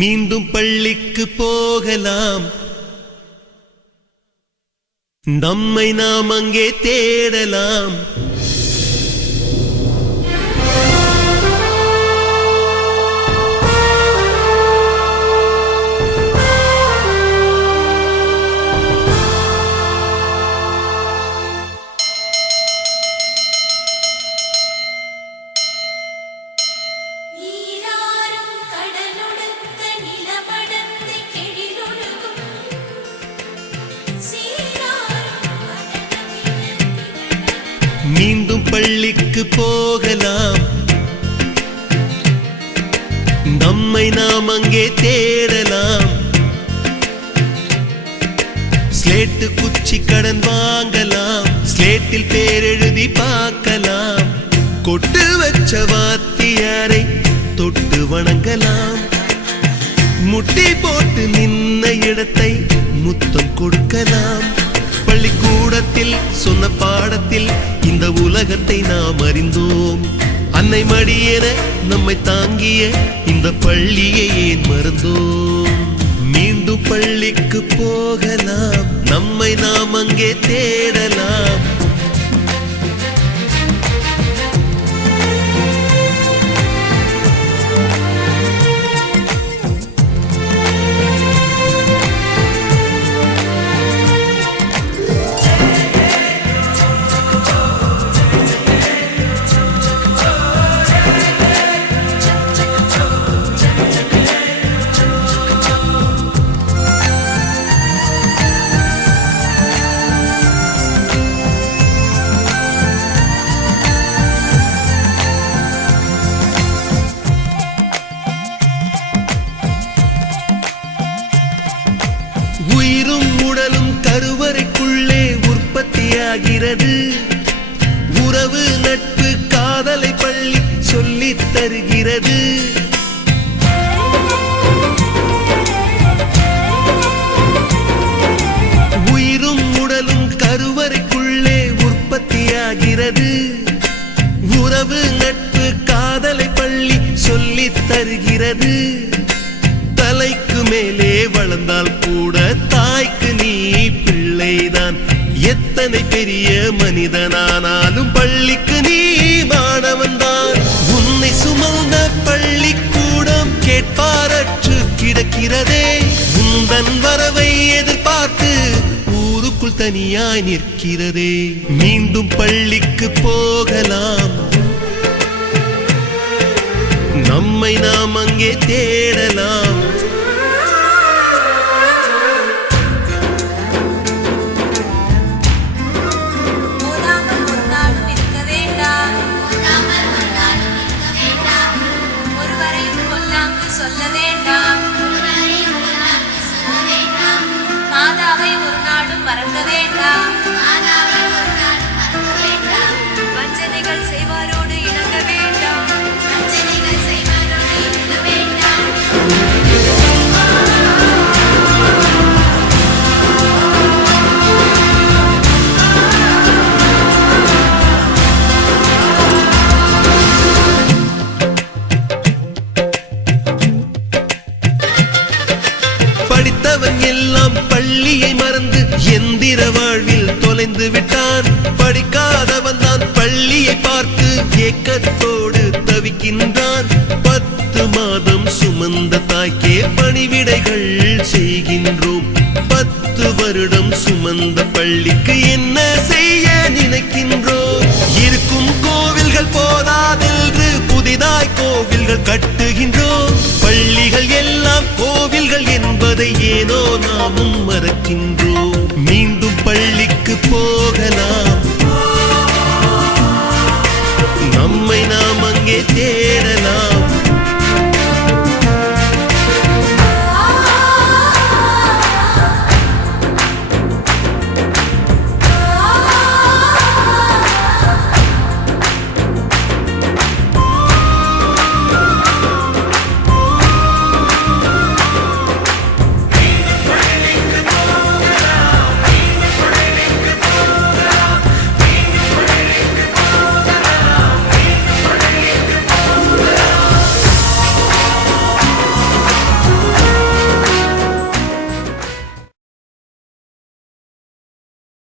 மீண்டும் பள்ளிக்கு போகலாம், நம்மை நாம் அங்கே தேடலாம். மீண்டும் பள்ளிக்கு போகலாம், நம்மை நாம் அங்கே தேடலாம். ஸ்லேட்டு குச்சி கடன் வாங்கலாம், ஸ்லேட்டில் பேர் எழுதி பார்க்கலாம். கொட்டு வச்ச வாத்தியாரை தொட்டு வணங்கலாம். முட்டி போட்டு நின்ன இடத்தை முத்தம் கொடுக்கலாம். பள்ளிக்கூடத்தில் சொன்ன பாடத்தில் இந்த உலகத்தை நாம் அறிந்தோம். அன்னை மடியென நம்மை தாங்கிய இந்த பள்ளியை ஏன் மறந்தோம்? மீண்டும் பள்ளிக்கு போகலாம், நம்மை நாம் அங்கே தேடலாம். உயிரும் உடலும் கருவறைக்குள்ளே உற்பத்தியாகிறது. உறவு நட்பு காதலை பள்ளி சொல்லித் தருகிறது. உயிரும் உடலும் கருவறைக்குள்ளே உற்பத்தியாகிறது. உறவு நட்பு காதலை பள்ளி சொல்லித் தருகிறது. தலைக்கு மேலே வளர்ந்தால் கூட தாய்க்கு நீ பிள்ளைதான். எத்தனை பெரிய மனிதனானாலும் பள்ளிக்கு நீ மாணவன்தான். உன்னை சுமந்த பள்ளிக்கூடம் கேட்பாரற்று கிடக்கிறதே. உந்தன் வரவை எதிர்பார்த்து ஊருக்குள் தனியாய் நிற்கிறதே. மீண்டும் பள்ளிக்கு போகலாம், நம்மை நாம் அங்கே தேடலாம். சொல்ல வேண்டாம், மாதாவை ஒரு நாடும் மறக்க வேண்டாம். வஞ்சனைகள் செய்வாரோடு இணங்க வேண்டாம். படித்தவன் எல்லாம் பள்ளியை மறந்து எந்திர வாழ்வில் தொலைந்து விட்டான். படிக்காதவன் தான் பள்ளியை பார்த்து ஏக்கத்தோடு தவிக்கின்றான். 10 மாதம் சுமந்த தாய்க்கே பணிவிடைகள் செய்கின்றோம். 10 வருடம் சுமந்த பள்ளிக்கு என்ன செய்ய நினைக்கின்றோம்? இருக்கும் கோவில்கள் போதாதென்று புதிதாய் கோவில்கள் கட்டுகின்றோம். பள்ளிகள் எல்லாம் கோவில்கள் என்பதை ஏனோ நாமும் மறக்கின்றோம். மீண்டும் பள்ளிக்கு போகலாம், நம்மை நாம் அங்கே தேடலாம்.